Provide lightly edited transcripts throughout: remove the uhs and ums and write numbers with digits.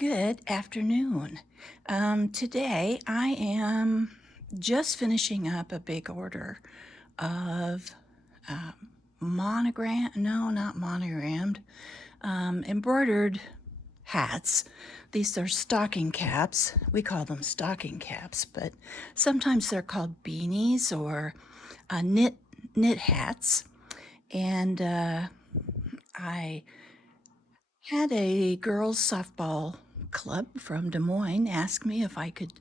Good afternoon. Today I am just finishing up a big order of not monogrammed, embroidered hats. These are stocking caps. We call them stocking caps, but sometimes they're called beanies or knit hats. And I had a girls' softball club from Des Moines ask me if I could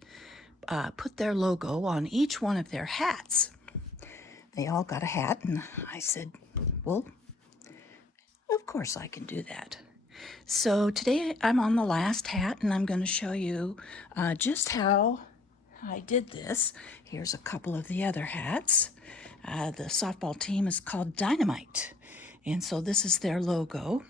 put their logo on each one of their hats. They all got a hat, and I said, well, of course I can do that. So today I'm on the last hat, and I'm going to show you just how I did this. Here's a couple of the other hats. The softball team is called Dynamite, and so this is their logo.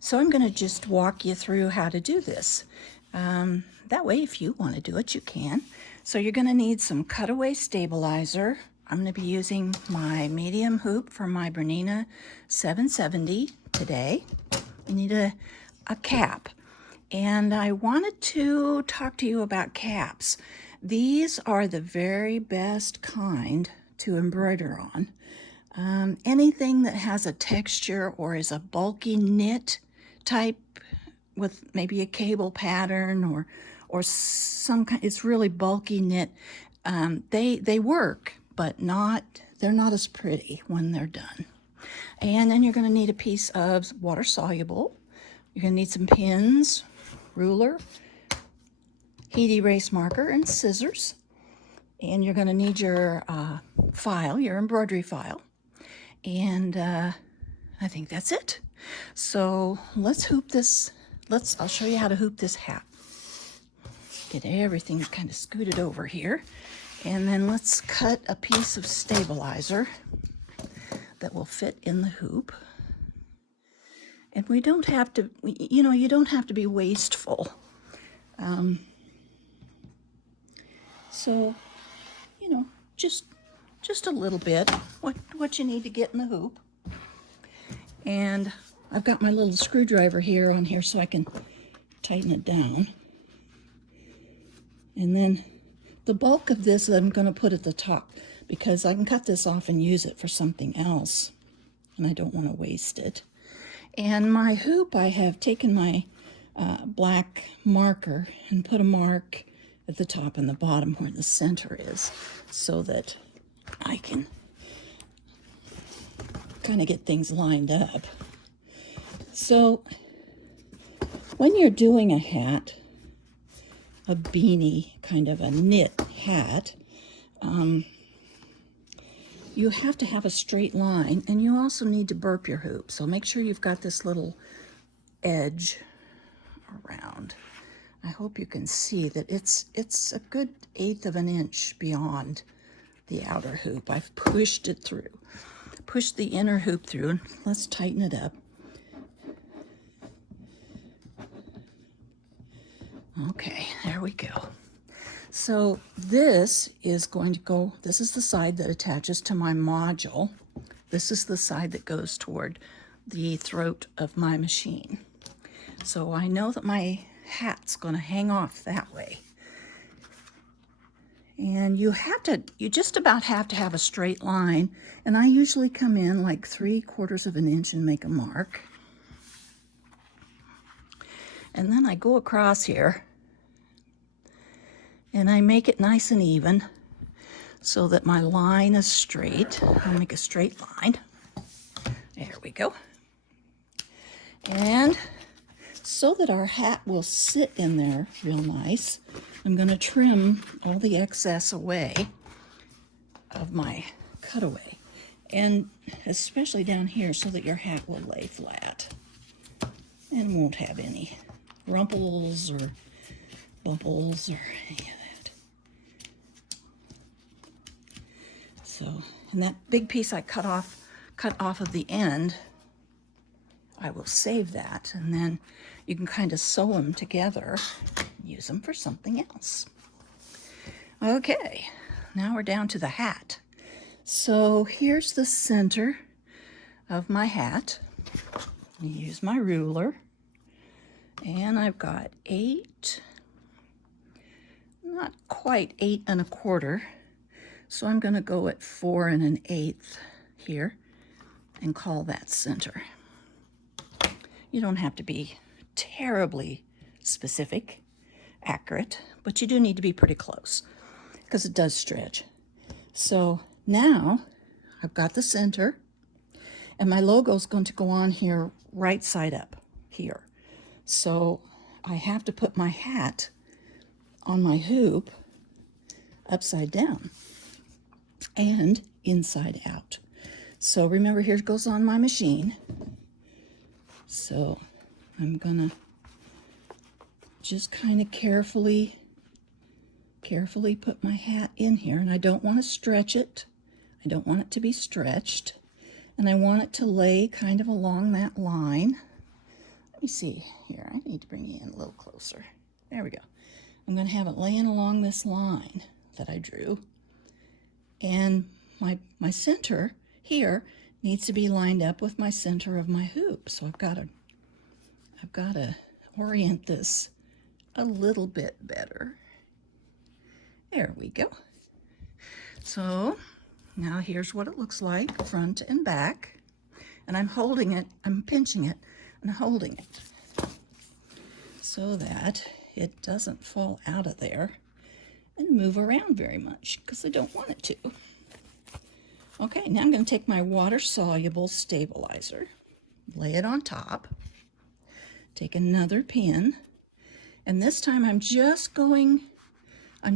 So I'm going to just walk you through how to do this. That way, if you want to do it, you can. So you're going to need some cutaway stabilizer. I'm going to be using my medium hoop from my Bernina 770 today. You need a cap. And I wanted to talk to you about caps. These are the very best kind to embroider on. Anything that has a texture or is a bulky knit type with maybe a cable pattern or some kind, it's really bulky knit. They work, but they're not as pretty when they're done. And then you're going to need a piece of water soluble. You're going to need some pins, ruler, heat erase marker, and scissors. And you're going to need your file, your embroidery file. And I think that's it. So let's hoop this. I'll show you how to hoop this hat. Get everything kind of scooted over here. And then let's cut a piece of stabilizer that will fit in the hoop. And we don't have to, you don't have to be wasteful. So, just a little bit, what you need to get in the hoop. And I've got my little screwdriver here on here so I can tighten it down. And then the bulk of this I'm going to put at the top because I can cut this off and use it for something else. And I don't want to waste it. And my hoop, I have taken my black marker and put a mark at the top and the bottom where the center is so that I can kind of get things lined up. So when you're doing a hat, a beanie, kind of a knit hat, you have to have a straight line, and you also need to burp your hoop. So make sure you've got this little edge around. I hope you can see that it's a good 1/8 of an inch beyond the outer hoop. I've pushed it through. Push the inner hoop through, and let's tighten it up. Okay, there we go. So this is going to go, this is the side that attaches to my module. This is the side that goes toward the throat of my machine. So I know that my hat's going to hang off that way. And you just about have to have a straight line. And I usually come in like 3/4 of an inch and make a mark. And then I go across here and I make it nice and even so that my line is straight. I'll make a straight line. There we go. And so that our hat will sit in there real nice, I'm going to trim all the excess away of my cutaway, and especially down here so that your hat will lay flat and won't have any rumples or bubbles or any of that. So, and that big piece I cut off of the end, I will save that, and then you can kind of sew them together and use them for something else. Okay, now we're down to the hat. So here's the center of my hat. I use my ruler And I've got 8, not quite 8 1/4. So I'm going to go at 4 1/8 here and call that center. You don't have to be terribly specific, accurate, but you do need to be pretty close because it does stretch. So now I've got the center, and my logo is going to go on here right side up here. So I have to put my hat on my hoop upside down and inside out. So remember, here it goes on my machine. So I'm gonna just kind of carefully put my hat in here, and I don't want to stretch it. I don't want it to be stretched, and I want it to lay kind of along that line. Let me see here. I need to bring you in a little closer. There we go. I'm going to have it laying along this line that I drew, and my center here needs to be lined up with my center of my hoop. So I've got to orient this a little bit better. There we go. So now here's what it looks like front and back. And I'm holding it, I'm pinching it and holding it so that it doesn't fall out of there and move around very much, because I don't want it to. Okay, now I'm going to take my water-soluble stabilizer, lay it on top, take another pin, and this time I'm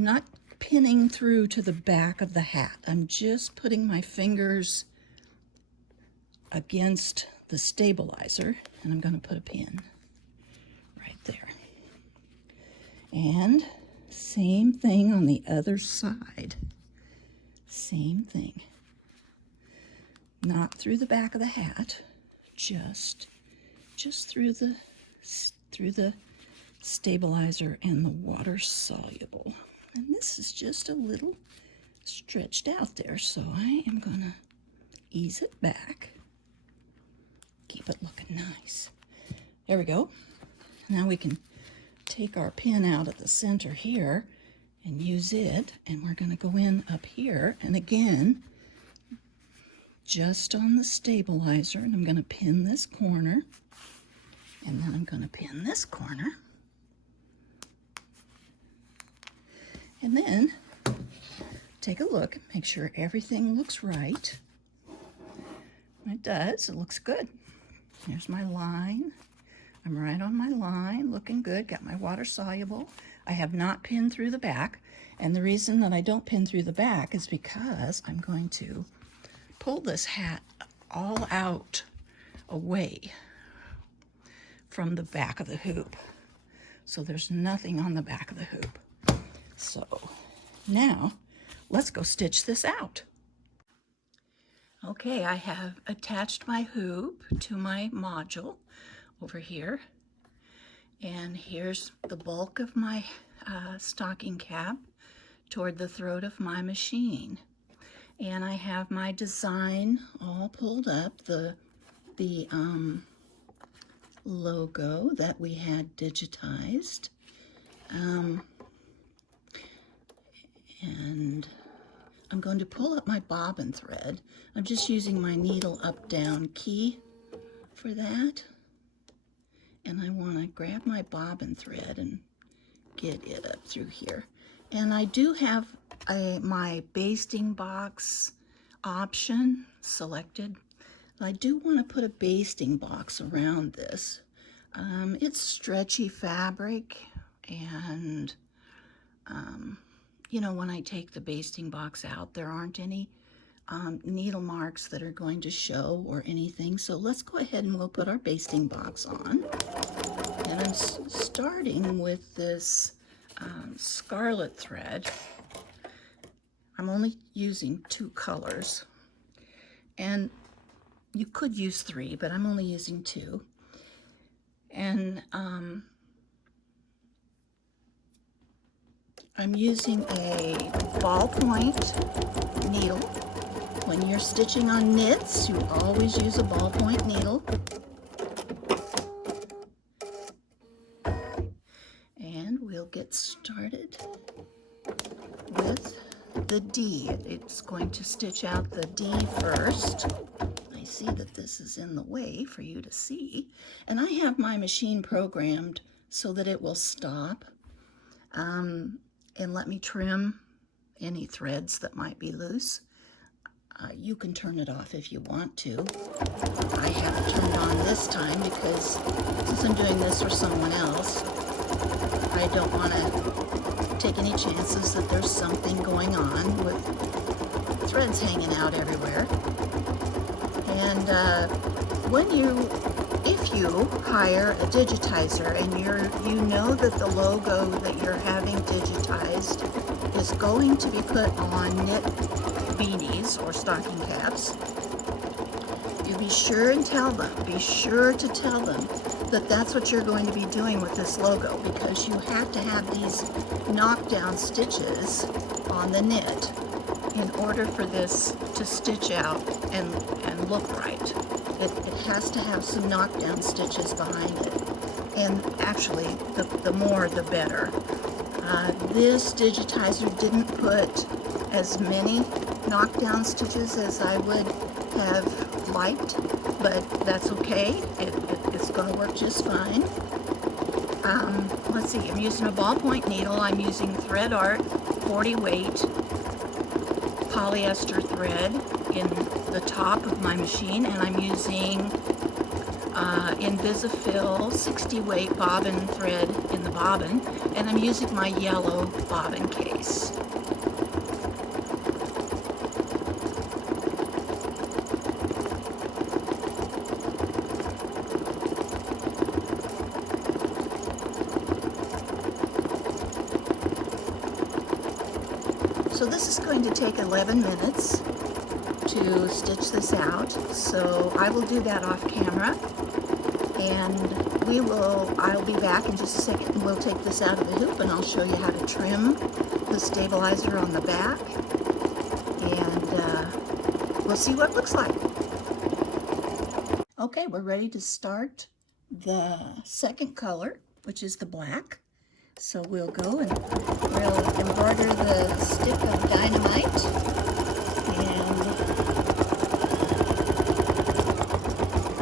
not pinning through to the back of the hat. I'm just putting my fingers against the stabilizer, and I'm going to put a pin right there. And same thing on the other side. Same thing. Not through the back of the hat, just through the stabilizer and the water soluble. And this is just a little stretched out there, so I am gonna ease it back. Keep it looking nice. There we go. Now we can take our pin out at the center here and use it, and we're gonna go in up here, and again, just on the stabilizer, and I'm going to pin this corner, and then I'm going to pin this corner, and then take a look, make sure everything looks right. It does, it looks good. Here's my line. I'm right on my line, looking good, got my water soluble. I have not pinned through the back, and the reason that I don't pin through the back is because I'm going to pull this hat all out away from the back of the hoop. So there's nothing on the back of the hoop. So now let's go stitch this out. Okay, I have attached my hoop to my module over here. And here's the bulk of my stocking cap toward the throat of my machine. And I have my design all pulled up, the logo that we had digitized. And I'm going to pull up my bobbin thread. I'm just using my needle up-down key for that. And I want to grab my bobbin thread and get it up through here. And I do have my basting box option selected. I do want to put a basting box around this. It's stretchy fabric, and you know, when I take the basting box out, there aren't any needle marks that are going to show or anything. So let's go ahead and we'll put our basting box on. And I'm starting with this scarlet thread. I'm only using 2 colors, and you could use 3, but I'm only using 2. And I'm using a ballpoint needle. When you're stitching on knits, you always use a ballpoint needle. started with the D. It's going to stitch out the D first. I see that this is in the way for you to see, and I have my machine programmed so that it will stop and let me trim any threads that might be loose. You can turn it off if you want to. I have it turned on this time because since I'm doing this for someone else, I don't want to take any chances that there's something going on with threads hanging out everywhere. And if you hire a digitizer and you know that the logo that you're having digitized is going to be put on knit beanies or stocking caps, you be sure to tell them that that's what you're going to be doing with this logo, because you have to have these knockdown stitches on the knit in order for this to stitch out and look right. It has to have some knockdown stitches behind it, and actually the more the better. This digitizer didn't put as many knockdown stitches as I would have liked, but that's okay. It's going to work just fine. Let's see, I'm using a ballpoint needle. I'm using Thread Art 40 weight polyester thread in the top of my machine, and I'm using invisafil 60 weight bobbin thread in the bobbin, and I'm using my yellow bobbin case. So this is going to take 11 minutes to stitch this out, so I will do that off camera, and I'll be back in just a second, and we'll take this out of the hoop and I'll show you how to trim the stabilizer on the back, and we'll see what it looks like. Okay, we're ready to start the second color, which is the black. So we'll go and we'll embroider the stick of dynamite and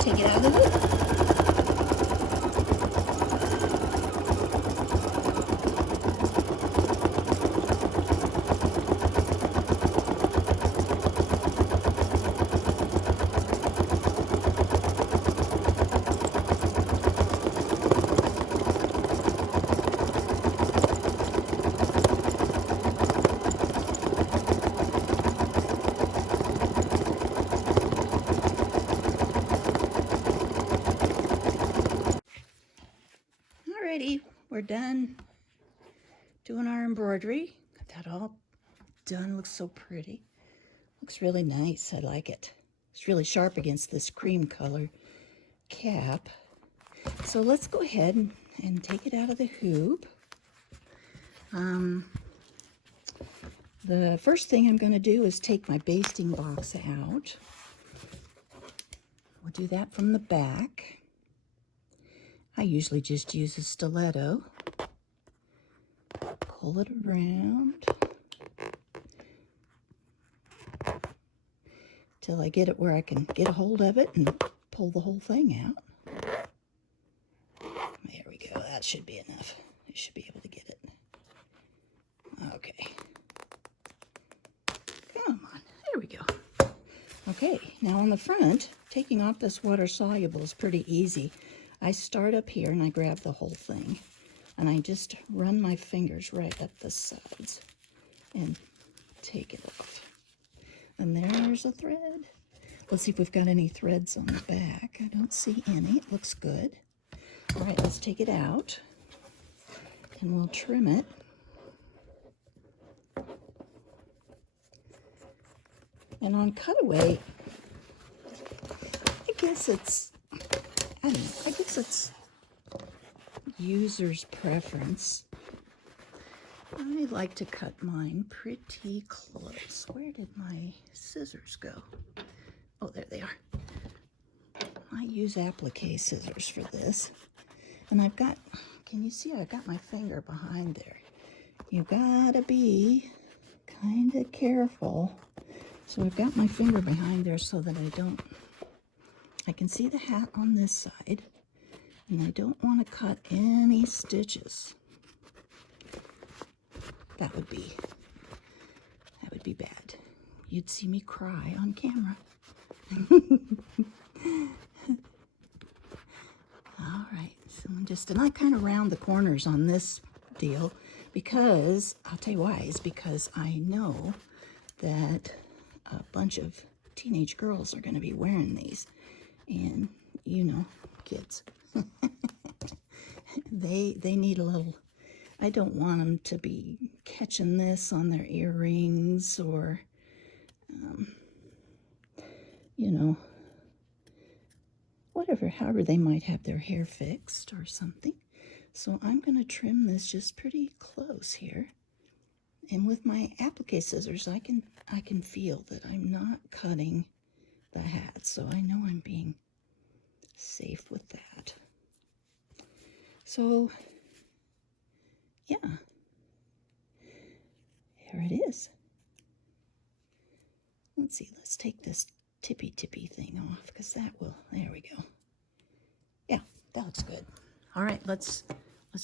take it out of the hoop. Alrighty, we're done doing our embroidery. Got that all done. Looks so pretty. Looks really nice. I like it. It's really sharp against this cream color cap. So let's go ahead and take it out of the hoop. The first thing I'm going to do is take my basting box out. We'll do that from the back. I usually just use a stiletto. Pull it around till I get it where I can get a hold of it and pull the whole thing out. There we go. That should be enough. I should be able to get it. Okay. Come on. There we go. Okay. Now on the front, taking off this water soluble is pretty easy. I start up here and I grab the whole thing and I just run my fingers right up the sides and take it off. And there's a thread. Let's see if we've got any threads on the back. I don't see any. It looks good. All right, let's take it out and we'll trim it. And on cutaway, I guess it's user's preference. I like to cut mine pretty close. Where did my scissors go? Oh, there they are. I use applique scissors for this. And I've got, can you see I've got my finger behind there? You gotta be kind of careful. So I've got my finger behind there so that I can see the hat on this side, and I don't want to cut any stitches. That would be bad. You'd see me cry on camera. All right, so and I kind of round the corners on this deal because, I'll tell you why, is because I know that a bunch of teenage girls are going to be wearing these. And, you know, kids, they need a little, I don't want them to be catching this on their earrings or, you know, whatever, however they might have their hair fixed or something. So I'm going to trim this just pretty close here. And with my applique scissors, I can feel that I'm not cutting the hat, so I know I'm being safe with that. So, yeah, here it is. Let's see, let's take this tippy thing off, because that will, there we go. Yeah, that looks good. All right, let's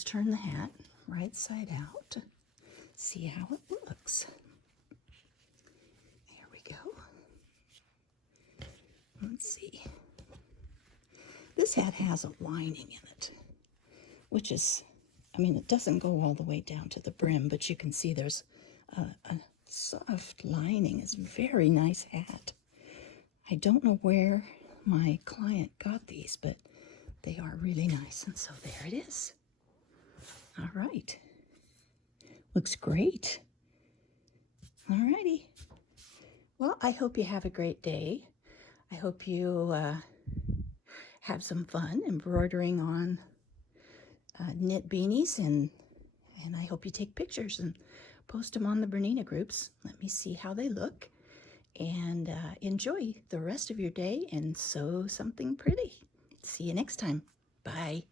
turn the hat right side out. See how it looks. There we go. Let's see. This hat has a lining in it, which is, I mean, it doesn't go all the way down to the brim, but you can see there's a soft lining. It's a very nice hat. I don't know where my client got these, but they are really nice. And so there it is. All right. Looks great. All righty. Well, I hope you have a great day. I hope you have some fun embroidering on knit beanies, and I hope you take pictures and post them on the Bernina groups. Let me see how they look, and enjoy the rest of your day and sew something pretty. See you next time. Bye.